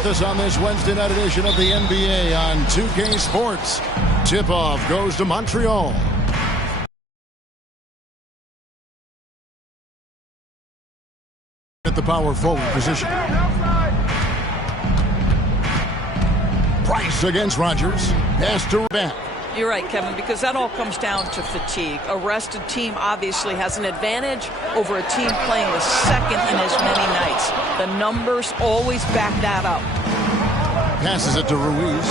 with us on this Wednesday night edition of the NBA on 2K Sports. Tip-off goes to Montreal. At the power forward position. Price against Rogers. Pass to back. You're right, Kevin, because that all comes down to fatigue. A rested team obviously has an advantage over a team playing the second in as many nights. The numbers always back that up. Passes it to Ruiz.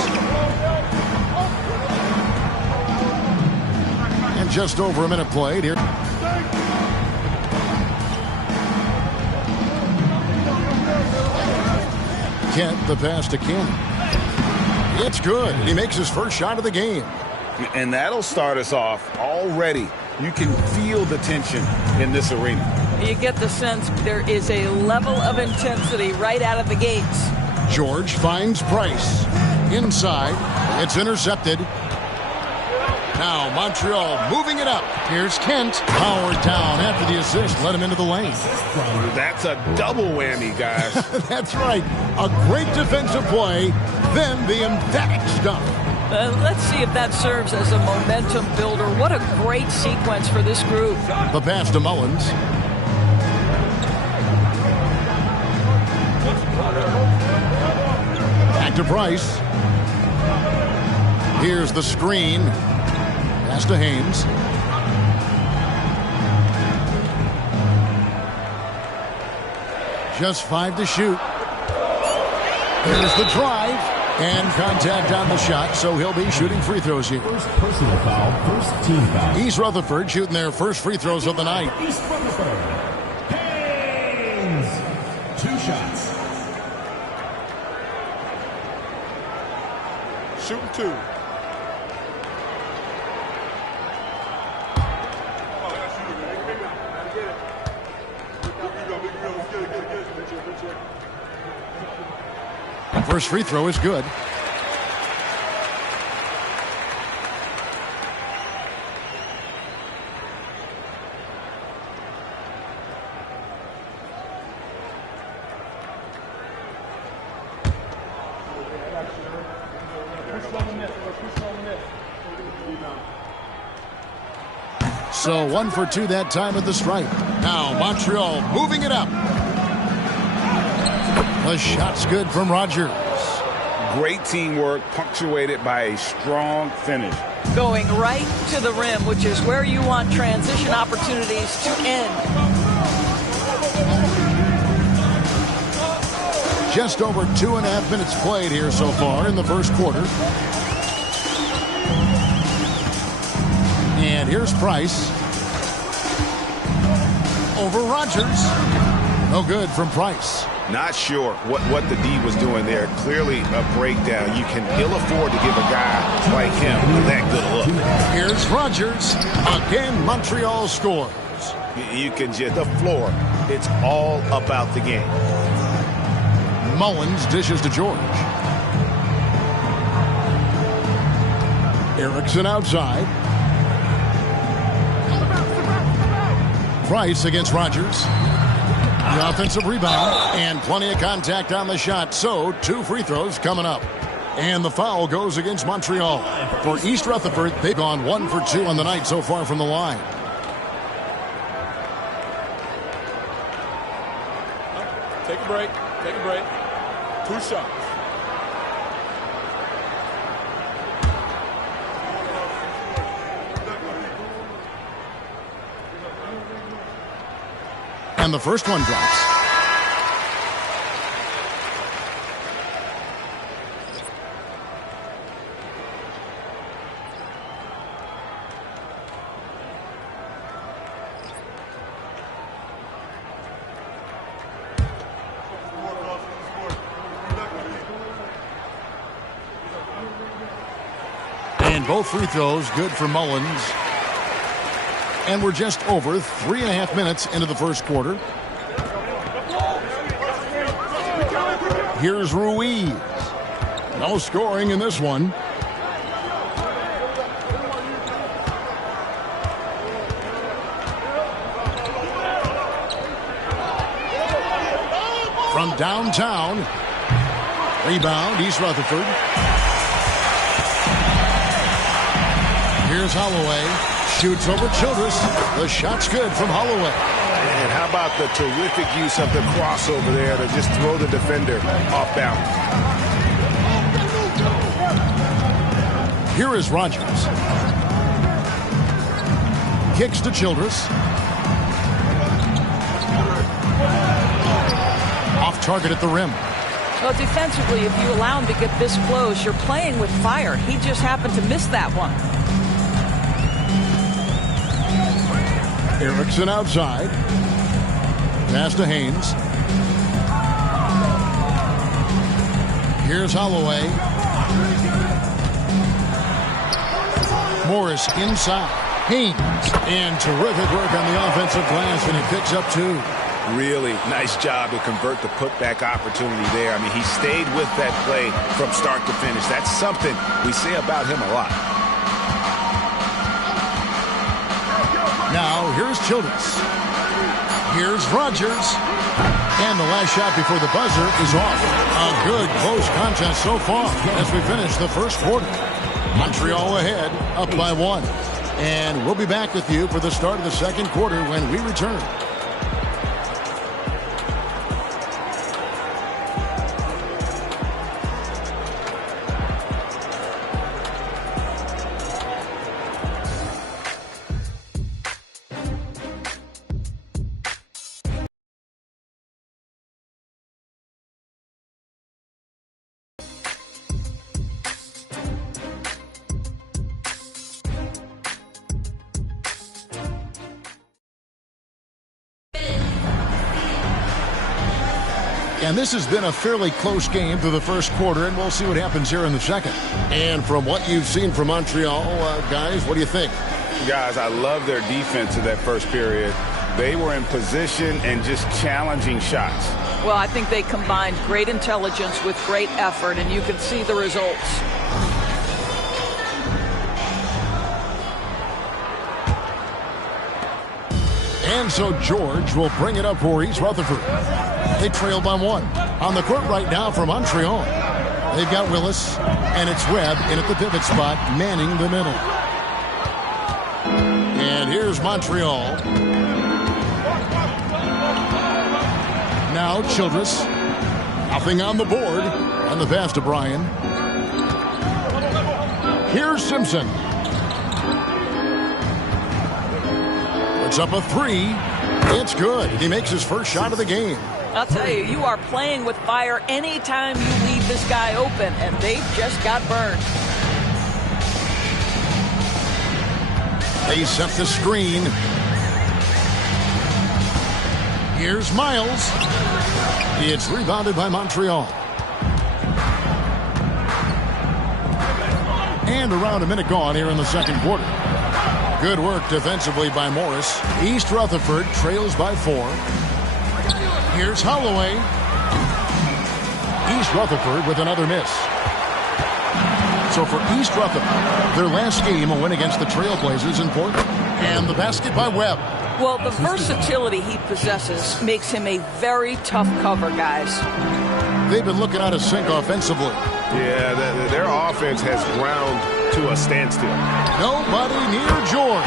And just over a minute played here. Kent, the pass to Cannon. It's good. He makes his first shot of the game. And that'll start us off already. You can feel the tension in this arena. You get the sense there is a level of intensity right out of the gates. George finds Price. Inside. It's intercepted. Now Montreal moving it up. Here's Kent. Powered down after the assist. Let him into the lane. That's a double whammy, guys. That's right. A great defensive play. Then the emphatic stuff. Let's see if that serves as a momentum builder. What a great sequence for this group. The pass to Mullins. Back to Price. Here's the screen. Pass to Haynes. Just 5 to shoot. Here's the drive. And contact on the shot, so he'll be shooting free throws here. First personal foul, first team foul. East Rutherford shooting their first free throws of the night. East Rutherford. Haynes. 2 shots. Shooting 2. First free throw is good. So 1 for 2 that time at the stripe. Now Montreal moving it up. The shot's good from Rogers. Great teamwork punctuated by a strong finish. Going right to the rim, which is where you want transition opportunities to end. Just over 2.5 minutes played here so far in the first quarter. And here's Price. Over Rogers. No good from Price. Not sure what the D was doing there. Clearly a breakdown. You can ill afford to give a guy like him that good a look. Here's Rogers. Again, Montreal scores. You can just, the floor, it's all about the game. Mullins dishes to George. Erickson outside. Price against Rogers. The offensive rebound and plenty of contact on the shot. So 2 free throws coming up. And the foul goes against Montreal. For East Rutherford, they've gone 1 for 2 on the night so far from the line. Take a break. Take a break. 2 shots. And the first one drops. And both free throws good for Mullins. And we're just over 3.5 minutes into the first quarter. Here's Ruiz. No scoring in this one. From downtown. Rebound, East Rutherford. Here's Holloway. Shoots over Childress. The shot's good from Holloway. And how about the terrific use of the crossover there to just throw the defender off balance. Here is Rogers. Kicks to Childress. Off target at the rim. Well, defensively, if you allow him to get this close, you're playing with fire. He just happened to miss that one. Erickson outside. Pass to Haynes. Here's Holloway. Morris inside. Haynes. And terrific work on the offensive glass, and he picks up 2. Really nice job to convert the putback opportunity there. I mean, he stayed with that play from start to finish. That's something we say about him a lot. Now, here's Childress. Here's Rogers. And the last shot before the buzzer is off. A good close contest so far as we finish the first quarter. Montreal ahead, up by 1. And we'll be back with you for the start of the second quarter when we return. And this has been a fairly close game through the first quarter, and we'll see what happens here in the second. And from what you've seen from Montreal, guys, what do you think? Guys, I love their defense in that first period. They were in position and just challenging shots. Well, I think they combined great intelligence with great effort, and you can see the results. And so George will bring it up for East Rutherford. They trail by 1. On the court right now for Montreal. They've got Willis, and it's Webb in at the pivot spot, manning the middle. And here's Montreal. Now Childress. Nothing on the board. And the pass to Bryan. Here's Simpson. Puts up a 3. It's good. He makes his first shot of the game. I'll tell you, you are playing with fire anytime you leave this guy open, and they just got burned. They set the screen. Here's Miles. It's rebounded by Montreal. And around a minute gone here in the second quarter. Good work defensively by Morris. East Rutherford trails by 4. Here's Holloway. East Rutherford with another miss. So for East Rutherford, their last game, a win against the Trailblazers in Portland. And the basket by Webb. Well, the versatility he possesses makes him a very tough cover, guys. They've been looking out of sync offensively. Yeah, their offense has ground to a standstill. Nobody near George.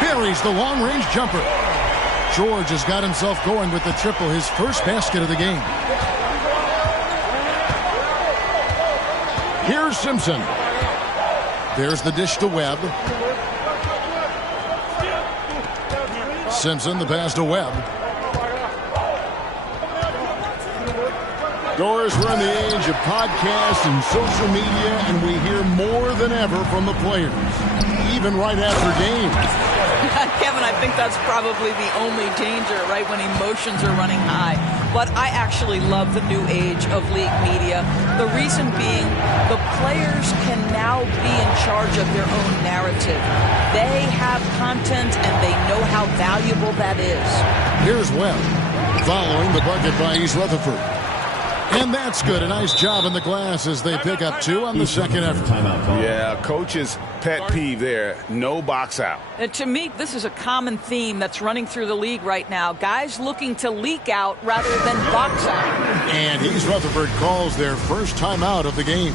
Buries the long-range jumper. George has got himself going with the triple, his first basket of the game. Here's Simpson. There's the dish to Webb. Simpson, the pass to Webb. Doris, we're in the age of podcasts and social media, and we hear more than ever from the players, even right after games. Kevin, I think that's probably the only danger, right, when emotions are running high. But I actually love the new age of league media. The reason being, the players can now be in charge of their own narrative. They have content, and they know how valuable that is. Here's Webb, following the bucket by East Rutherford. And that's good. A nice job in the glass as they pick up 2 on the second effort. Timeout call. Yeah, coach's pet peeve there. No box out. And to me, this is a common theme that's running through the league right now. Guys looking to leak out rather than box out. And East Rutherford calls their first timeout of the game.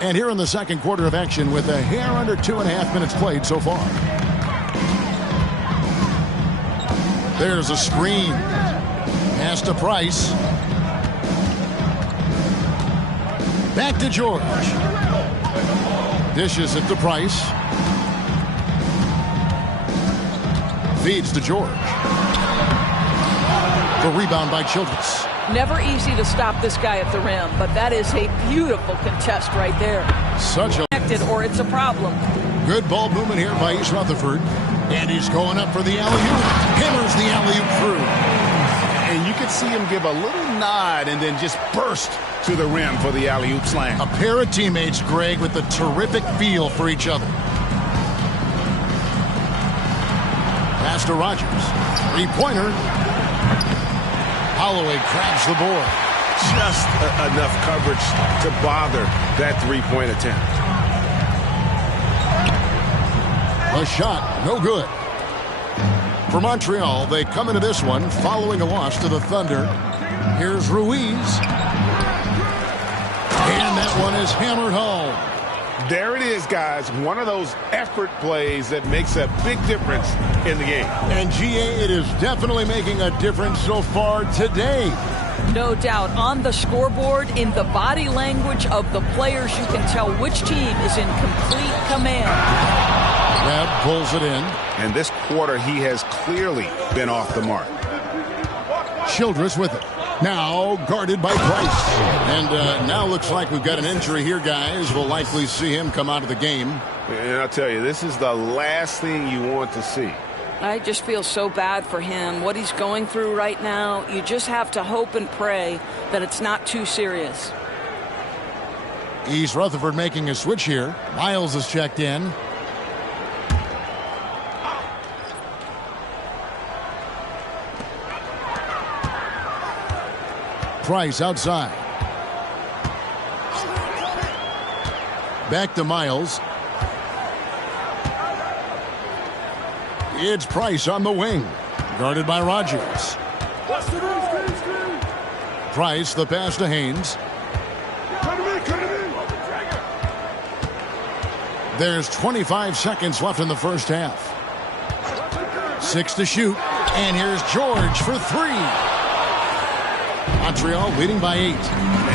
And here in the second quarter of action with a hair under 2.5 minutes played so far. There's a screen. Pass to Price. Back to George. Dishes it to Price. Feeds to George. The rebound by Childress. Never easy to stop this guy at the rim, but that is a beautiful contest right there. Such a Or it's a problem. good ball movement here by East Rutherford. And he's going up for the alley-oop. Hammers the alley-oop through. And you could see him give a little nod and then just burst to the rim for the alley-oop slam. A pair of teammates, Greg, with a terrific feel for each other. Pass to Rogers. Three-pointer. Holloway grabs the board. Just enough coverage to bother that three-point attempt. A shot, no good. For Montreal, they come into this one following a loss to the Thunder. Here's Ruiz. And that one is hammered home. There it is, guys. One of those effort plays that makes a big difference in the game. And GA, it is definitely making a difference so far today. No doubt. On the scoreboard, in the body language of the players, you can tell which team is in complete command. Webb pulls it in. And this quarter, he has clearly been off the mark. Childress with it. Now guarded by Price. And now looks like we've got an injury here, guys. We'll likely see him come out of the game. And I'll tell you, this is the last thing you want to see. I just feel so bad for him. What he's going through right now, you just have to hope and pray that it's not too serious. East Rutherford making a switch here. Miles is checked in. Price outside. Back to Miles. It's Price on the wing. Guarded by Rogers. Price, the pass to Haynes. There's 25 seconds left in the first half. 6 to shoot. And here's George for 3. Montreal leading by 8.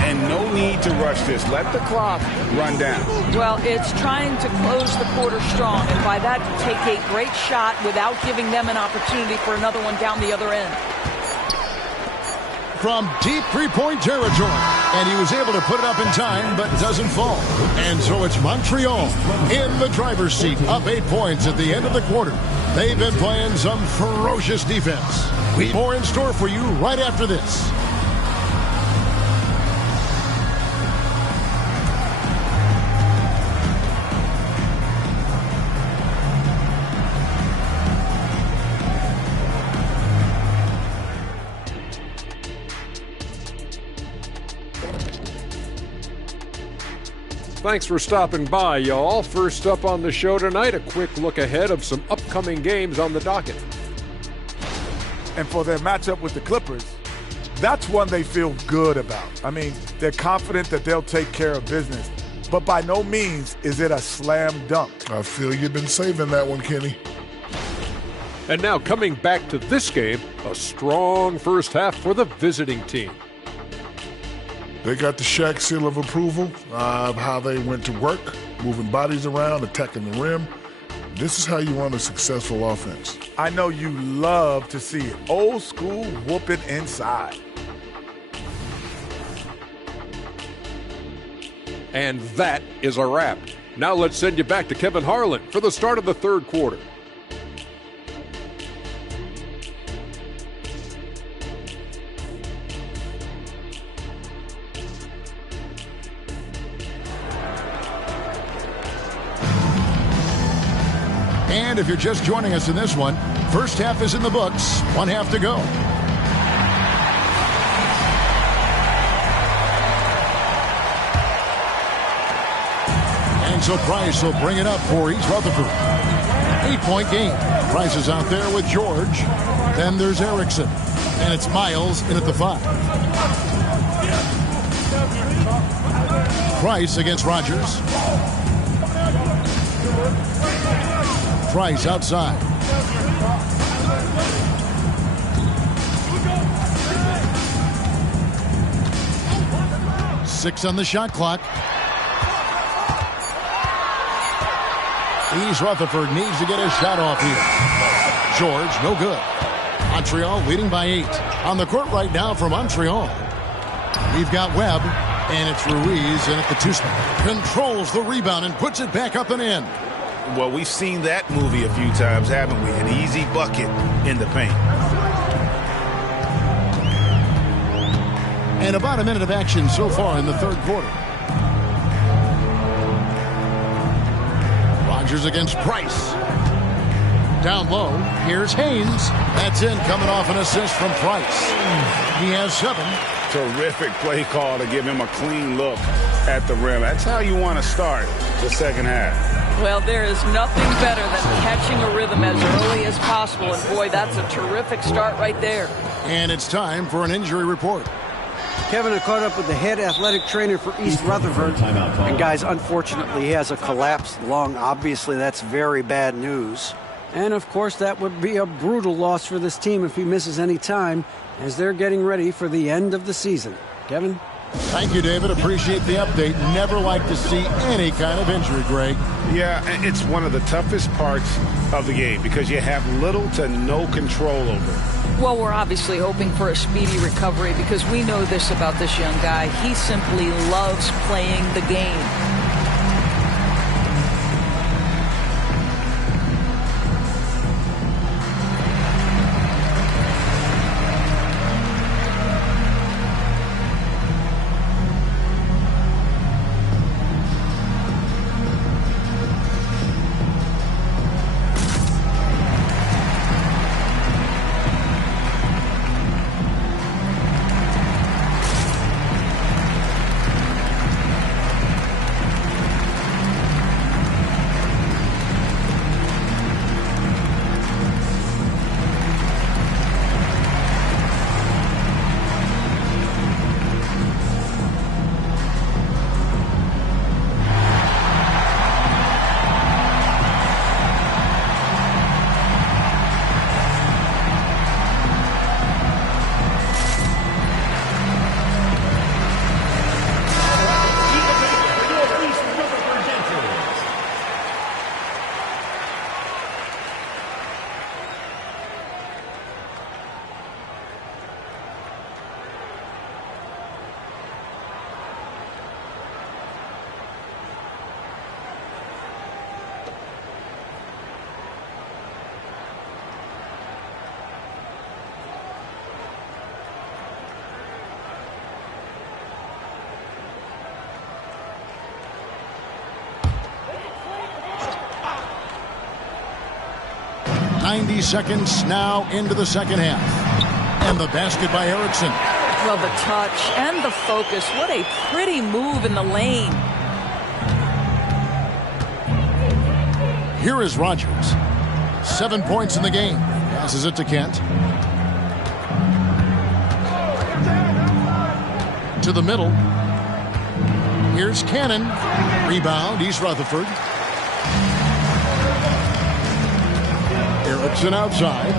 And no need to rush this. Let the clock run down. Well, it's trying to close the quarter strong, and by that, take a great shot without giving them an opportunity for another one down the other end. From deep three-point territory. And he was able to put it up in time, but doesn't fall. And so it's Montreal in the driver's seat, up 8 points at the end of the quarter. They've been playing some ferocious defense. We have more in store for you right after this. Thanks for stopping by, y'all. First up on the show tonight, a quick look ahead of some upcoming games on the docket. And for their matchup with the Clippers, that's one they feel good about. I mean, they're confident that they'll take care of business, but by no means is it a slam dunk. I feel you've been saving that one, Kenny. And now coming back to this game, a strong first half for the visiting team. They got the Shaq seal of approval of how they went to work, moving bodies around, attacking the rim. This is how you run a successful offense. I know you love to see it. Old school whooping inside. And that is a wrap. Now let's send you back to Kevin Harlan for the start of the third quarter. And if you're just joining us in this one, first half is in the books, one half to go. And so Price will bring it up for East Rutherford. 8-point game. Price is out there with George. Then there's Erickson. And it's Miles in at the 5. Price against Rogers. Price outside. Six on the shot clock. East Rutherford needs to get a shot off here. George, no good. Montreal leading by 8. On the court right now for Montreal. We've got Webb, and it's Ruiz in at the 2 spot. Controls the rebound and puts it back up and in. Well, we've seen that movie a few times, haven't we? An easy bucket in the paint. And about a minute of action so far in the third quarter. Rogers against Price. Down low, here's Haynes. That's in, coming off an assist from Price. He has 7. Terrific play call to give him a clean look at the rim. That's how you want to start the second half. Well, there is nothing better than catching a rhythm as early as possible. And, boy, that's a terrific start right there. And it's time for an injury report. Kevin, I caught up with the head athletic trainer for East Rutherford. And, guys, unfortunately, he has a collapsed lung. Obviously, that's very bad news. And, of course, that would be a brutal loss for this team if he misses any time as they're getting ready for the end of the season. Kevin? Thank you, David. Appreciate the update. Never like to see any kind of injury, Greg. Yeah, it's one of the toughest parts of the game because you have little to no control over it. Well, we're obviously hoping for a speedy recovery because we know this about this young guy. He simply loves playing the game. .90 seconds now into the second half. And the basket by Erickson. Well, the touch and the focus. What a pretty move in the lane. Here is Rogers. 7 points in the game. Passes it to Kent. To the middle. Here's Cannon. Rebound, East Rutherford. Erickson outside.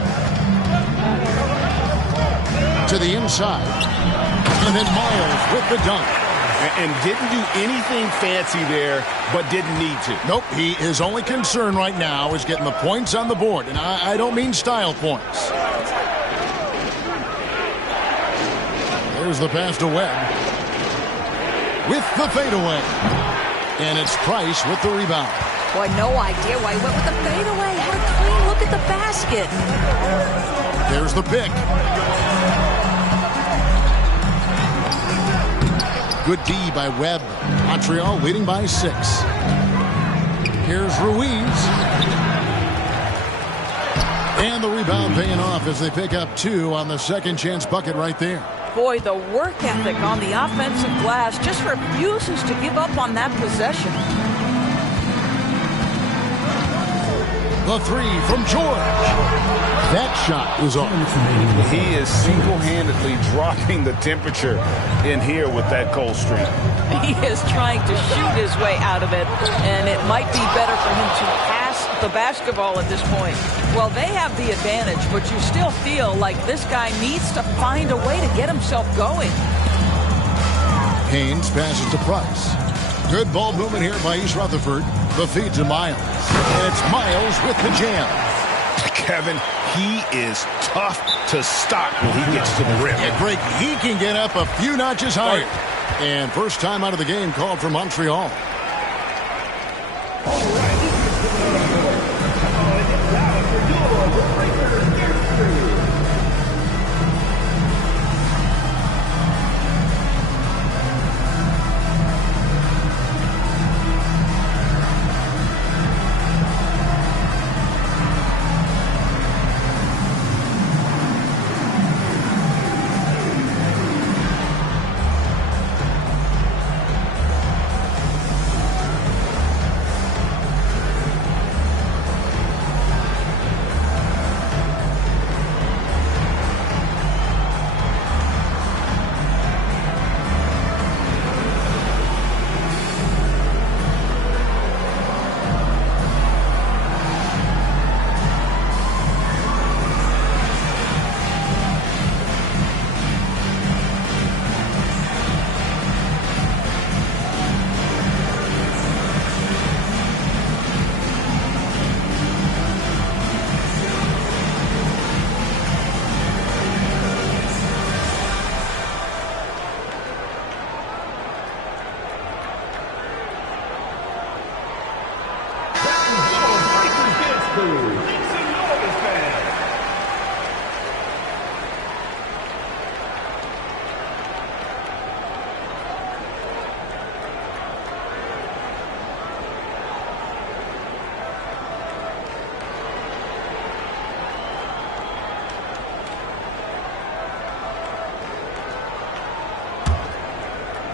To the inside. And then Miles with the dunk. And didn't do anything fancy there, but didn't need to. Nope, his only concern right now is getting the points on the board. And I don't mean style points. There's the pass to Webb. With the fadeaway. And it's Price with the rebound. Boy, no idea why he went with the fadeaway. What a clean look at the basket. There's the pick. Good D by Webb. Montreal leading by 6. Here's Ruiz. And the rebound paying off as they pick up 2 on the second chance bucket right there. Boy, the work ethic on the offensive glass just refuses to give up on that possession. The 3 from George. That shot is off. He is single-handedly dropping the temperature in here with that cold streak. He is trying to shoot his way out of it, and it might be better for him to pass the basketball at this point. Well, they have the advantage, but you still feel like this guy needs to find a way to get himself going. Haynes passes to Price. Good ball movement here by East Rutherford. The feed to Miles. And it's Miles with the jam. Kevin, he is tough to stop when he gets to the rim. Yeah, Greg, he can get up a few notches higher. And first time out of the game called for Montreal.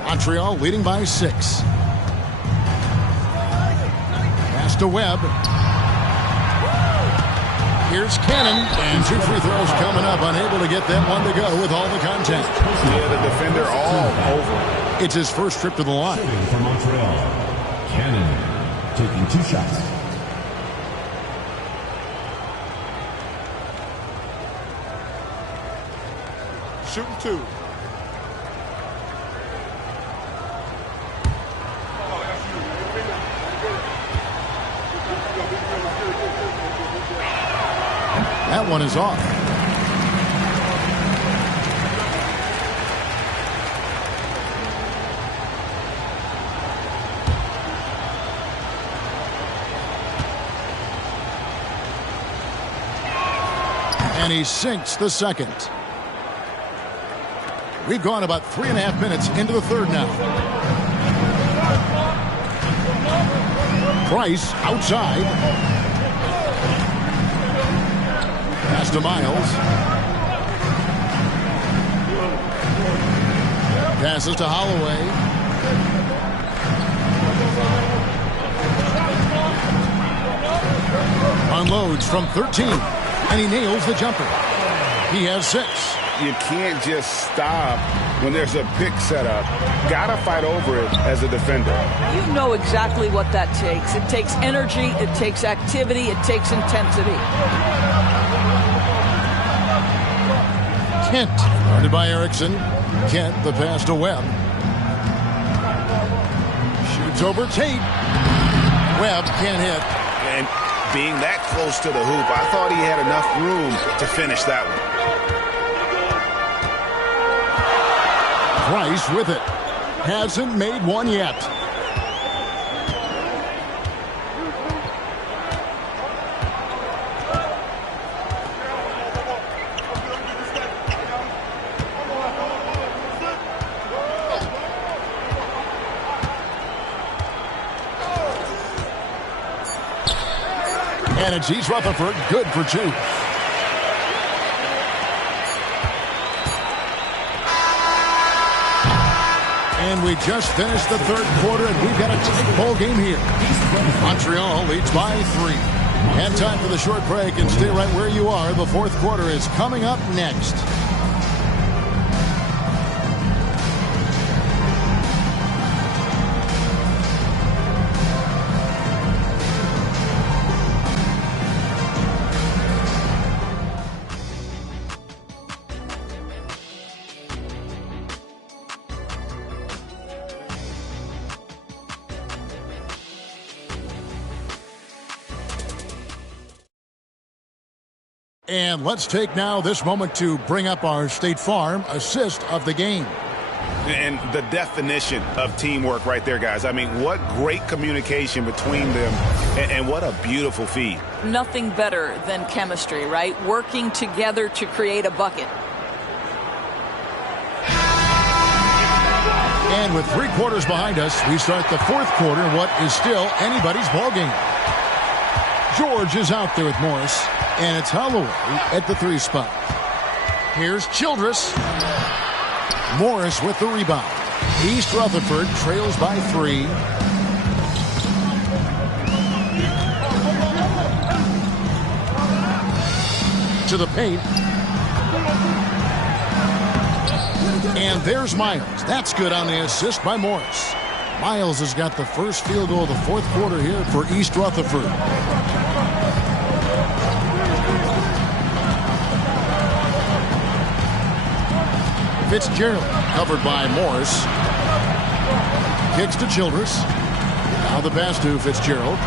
Montreal leading by 6. Pass to Webb. Here's Cannon, and 2 free throws coming up. Unable to get that one to go with all the contact. Yeah, the defender all over. It's his first trip to the line. For Montreal, Cannon taking 2 shots. Shooting 2. That one is off. And he sinks the second. We've gone about 3.5 minutes into the third now. Price outside. Pass to Miles. Passes to Holloway. Loads from 13, and he nails the jumper. He has 6. You can't just stop when there's a pick set up. Gotta fight over it as a defender. You know exactly what that takes. It takes energy, it takes activity, it takes intensity. Kent, guarded by Erickson. Kent, the pass to Webb. Shoots over Tate. Webb can't hit. And being that close to the hoop, I thought he had enough room to finish that one. Price with it. Hasn't made one yet. And it's East Rutherford, good for 2. And we just finished the third quarter, and we've got a tight ball game here. Montreal leads by 3. And time for the short break, and stay right where you are. The fourth quarter is coming up next. And let's take now this moment to bring up our State Farm assist of the game. And the definition of teamwork right there, guys. I mean, what great communication between them, and what a beautiful feed. Nothing better than chemistry, right? Working together to create a bucket. And with 3 quarters behind us, we start the fourth quarter in what is still anybody's ball game. George is out there with Morris, and it's Holloway at the 3 spot. Here's Childress. Morris with the rebound. East Rutherford trails by 3. To the paint. And there's Miles. That's good on the assist by Morris. Miles has got the first field goal of the fourth quarter here for East Rutherford. Fitzgerald covered by Morris. Kicks to Childress. Now the pass to Fitzgerald.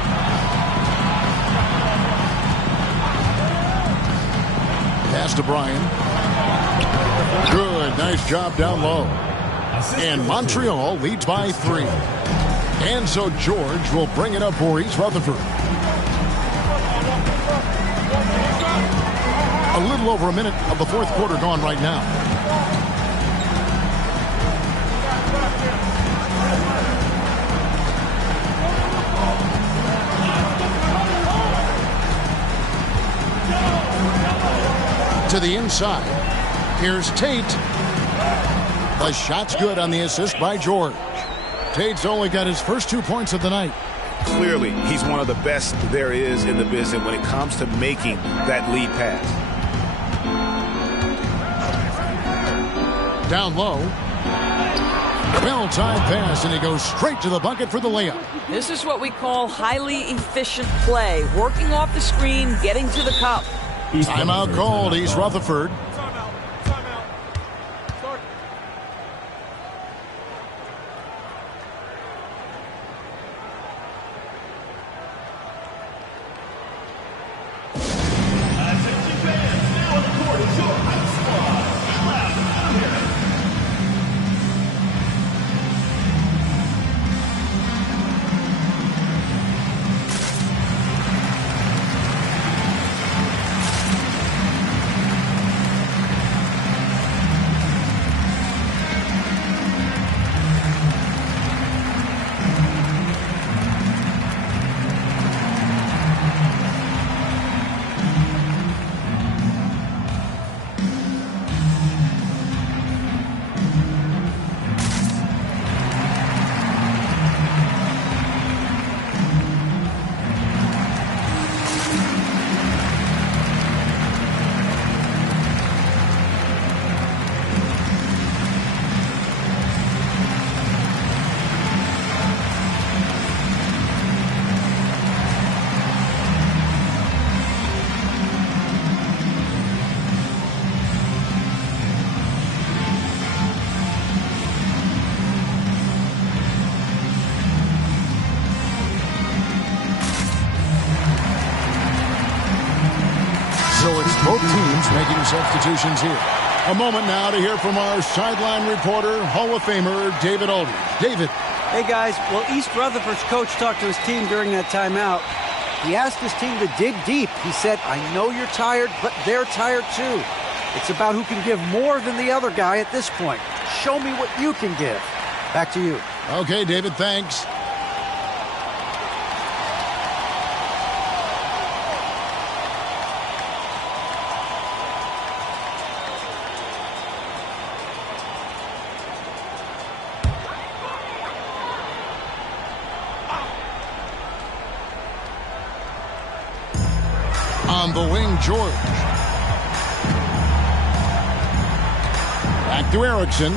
Pass to Bryan. Good, nice job down low. And Montreal leads by 3. And so George will bring it up for East Rutherford. A little over a minute of the fourth quarter gone right now. To the inside. Here's Tate. The shot's good on the assist by George. Tate's only got his first 2 points of the night. Clearly, he's one of the best there is in the business when it comes to making that lead pass. Down low. Well-timed pass, and he goes straight to the bucket for the layup. This is what we call highly efficient play. Working off the screen, getting to the cup. Timeout called, East Rutherford. So it's both teams making substitutions here. A moment now to hear from our sideline reporter, Hall of Famer David Aldridge. David. Hey, guys. Well, East Rutherford's coach talked to his team during that timeout. He asked his team to dig deep. He said, I know you're tired, but they're tired too. It's about who can give more than the other guy at this point. Show me what you can give. Back to you. Okay, David, thanks. On the wing, George. Back to Erickson.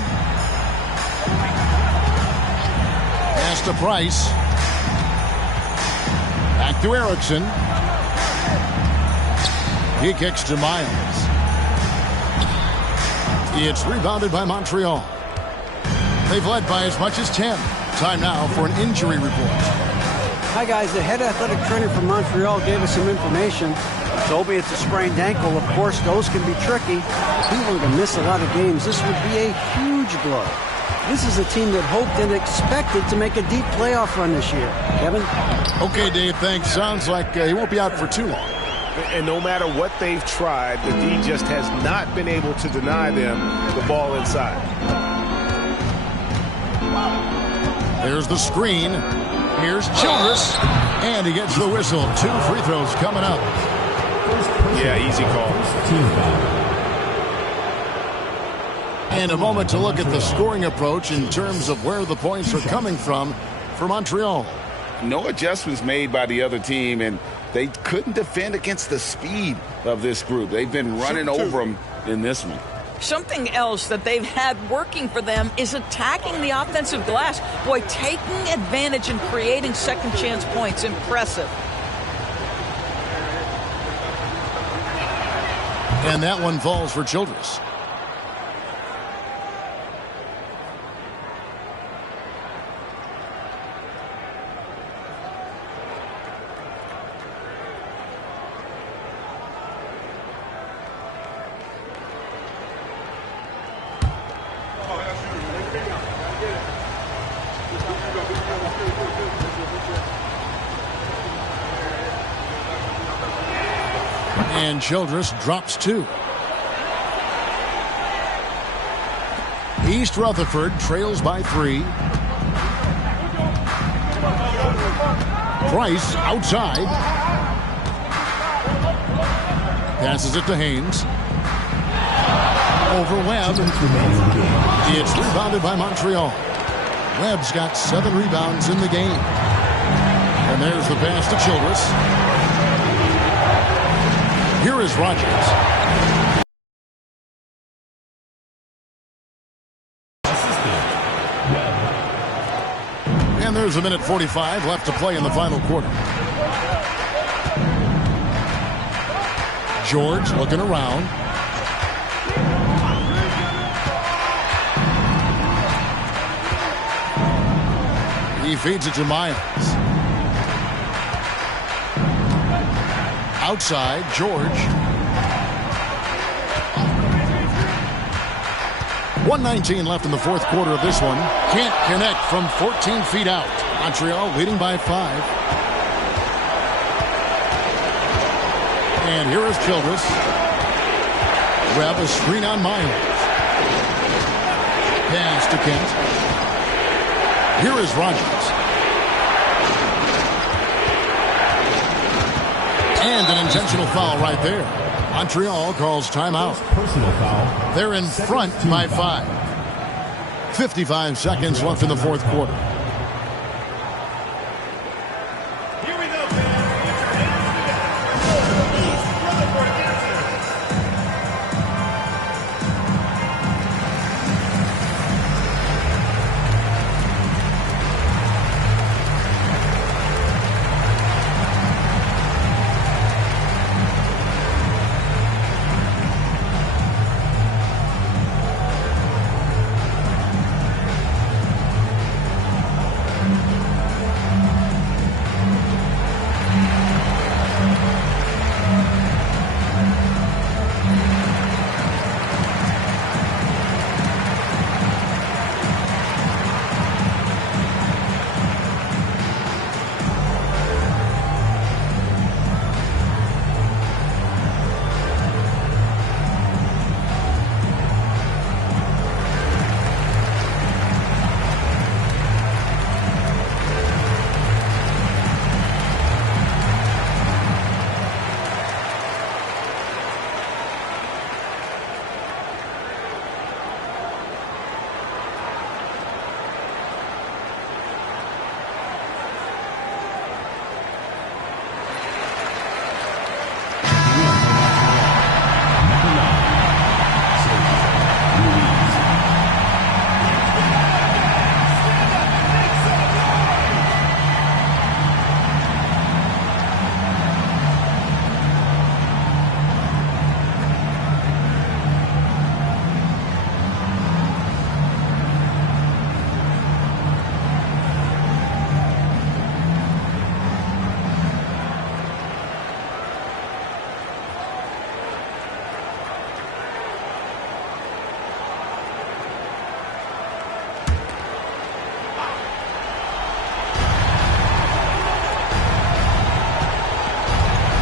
Pass to Price. Back to Erickson. He kicks to Miles. It's rebounded by Montreal. They've led by as much as 10. Time now for an injury report. Hi, guys. The head athletic trainer from Montreal gave us some information. Told me it's a sprained ankle. Of course, those can be tricky. If he were to miss a lot of games, this would be a huge blow. This is a team that hoped and expected to make a deep playoff run this year. Kevin? Okay, Dave, thanks. Sounds like he won't be out for too long. And no matter what they've tried, the D just has not been able to deny them the ball inside. There's the screen. Here's Childress. And he gets the whistle. 2 free throws coming up. Yeah, easy call. And a moment to look at the scoring approach in terms of where the points are coming from for Montreal. No adjustments made by the other team, and they couldn't defend against the speed of this group. They've been running over them in this one. Something else that they've had working for them is attacking the offensive glass. Boy, taking advantage and creating second chance points. Impressive. And that one falls for Childress. And Childress drops 2. East Rutherford trails by 3. Price outside. Passes it to Haynes. Over Webb. It's rebounded by Montreal. Webb's got 7 rebounds in the game. And there's the pass to Childress. Here is Rogers. And there's a minute 45 left to play in the final quarter. George looking around. He feeds it to Miles. Outside, George. 1:19 left in the fourth quarter of this one. Can't connect from 14 feet out. Montreal leading by 5. And here is Childress. Webb a screen on Miles. Pass to Kent. Here is Rogers. And an intentional foul right there. Montreal calls timeout. Personal foul. They're in front by 5. 55 seconds left in the fourth quarter.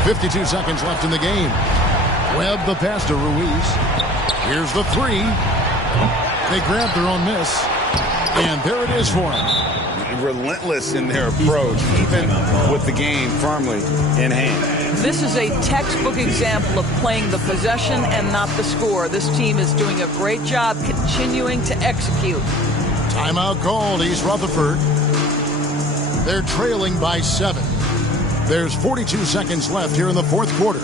52 seconds left in the game. Webb the pass to Ruiz. Here's the three. They grab their own miss. And there it is for them. Relentless in their approach, even with the game firmly in hand. This is a textbook example of playing the possession and not the score. This team is doing a great job continuing to execute. Timeout called, East Rutherford. They're trailing by 7. There's 42 seconds left here in the fourth quarter.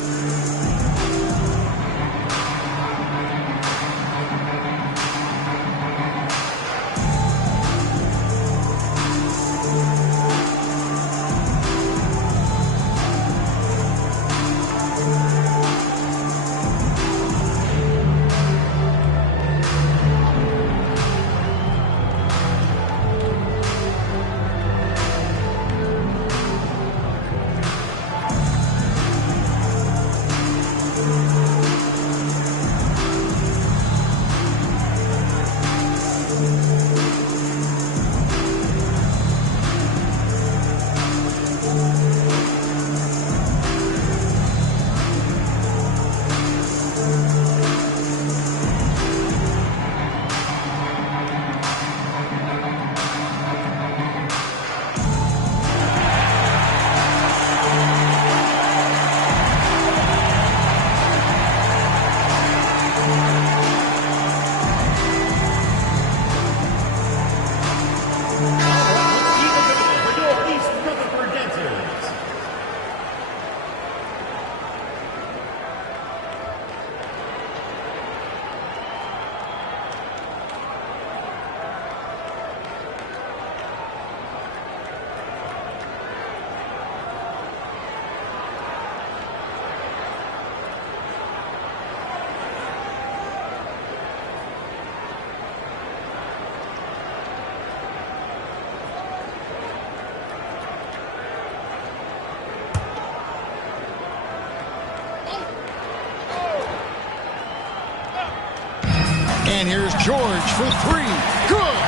And here's George for three. Good.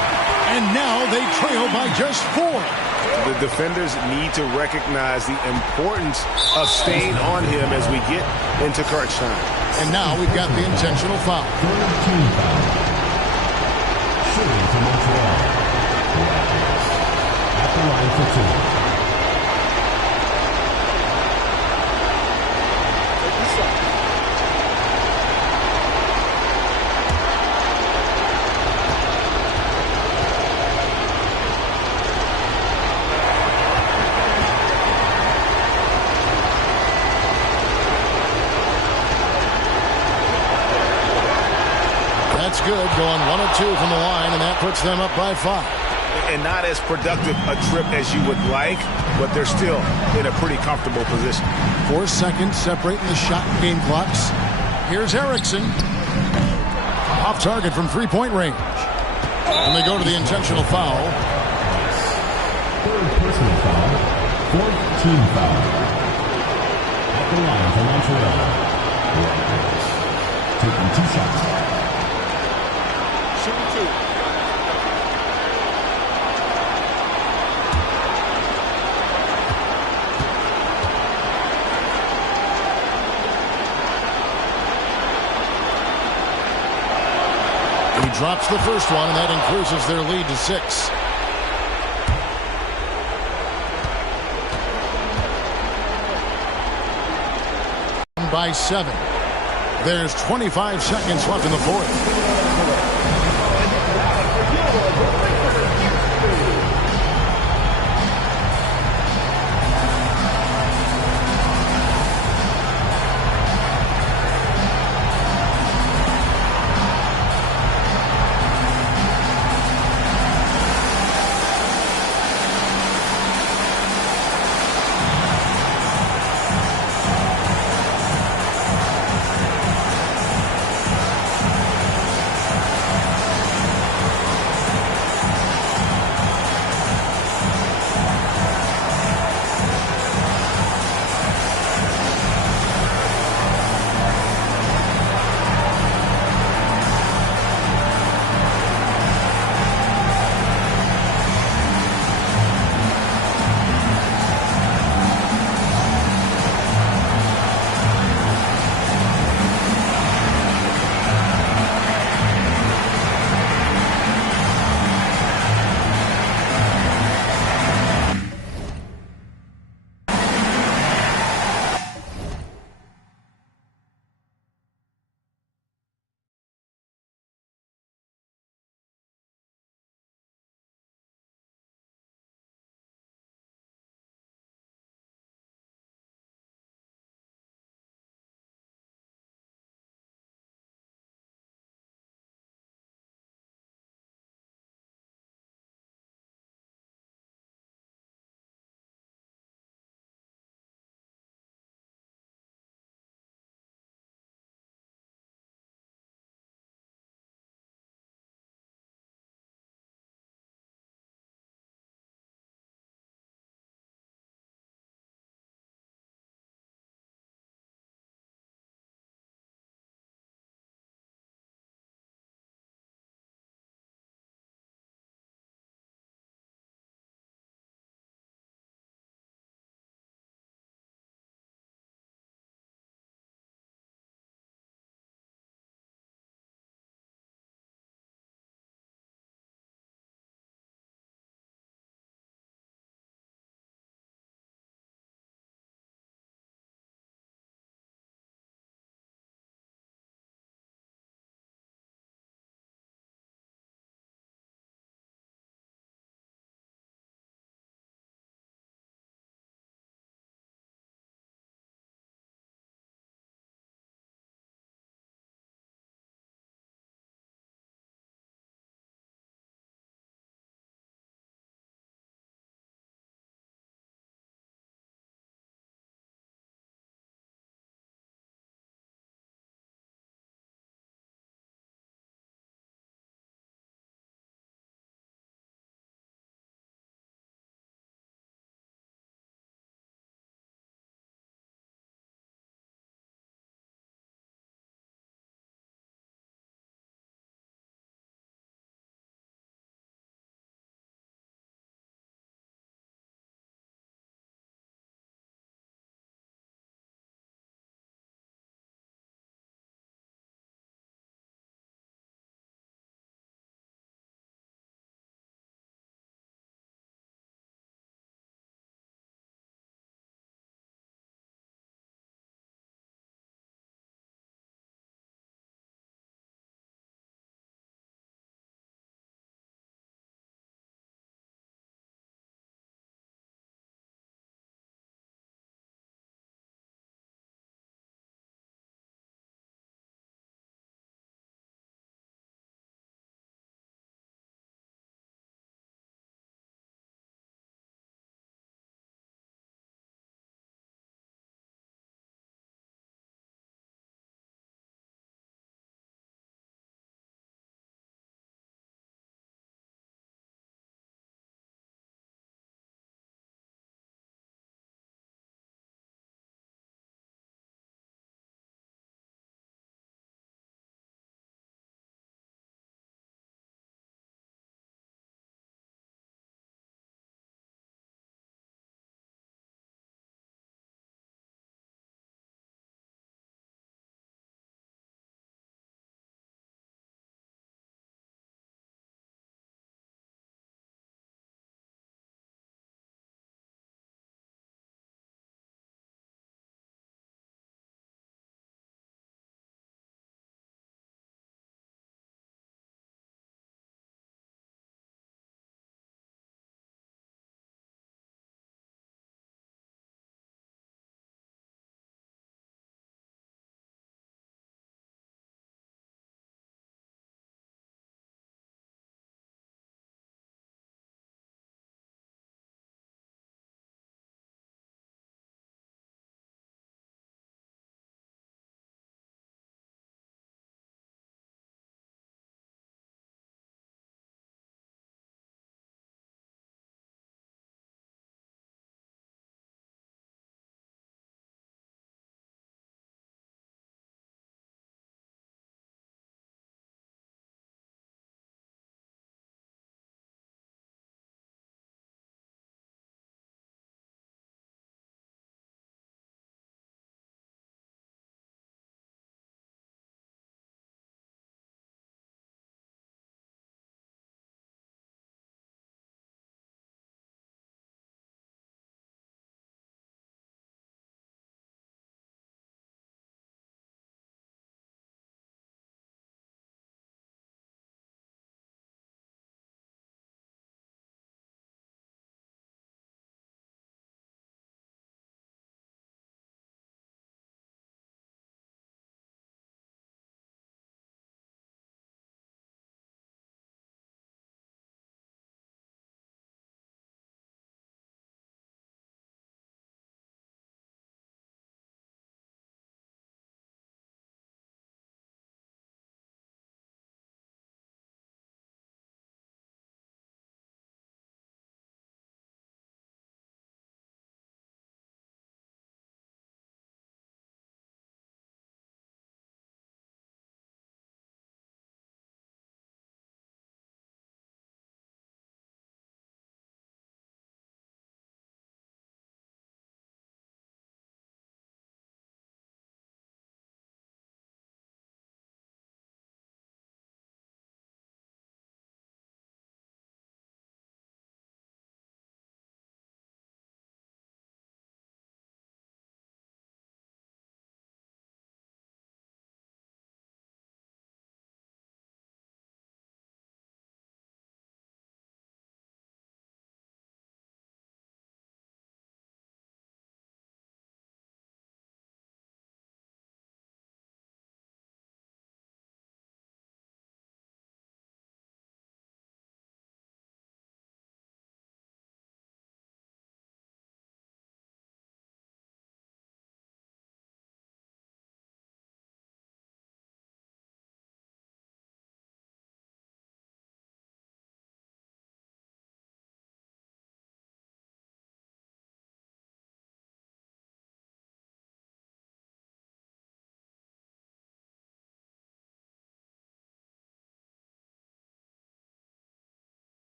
And now they trail by just 4. The defenders need to recognize the importance of staying on him as we get into crunch time. And now we've got the intentional foul. Team foul. Shooting for Montreal. At the line for 2. That's good, going 1 of 2 from the line, and that puts them up by 5. And not as productive a trip as you would like, but they're still in a pretty comfortable position. 4 seconds separating the shot and game clocks. Here's Erickson. Off target from three-point range. And they go to the intentional foul. Third personal foul. Fourth team foul. At the line for Montreal. Taking 2 shots. He drops the first one, and that increases their lead to 6. By 7. There's 25 seconds left in the fourth.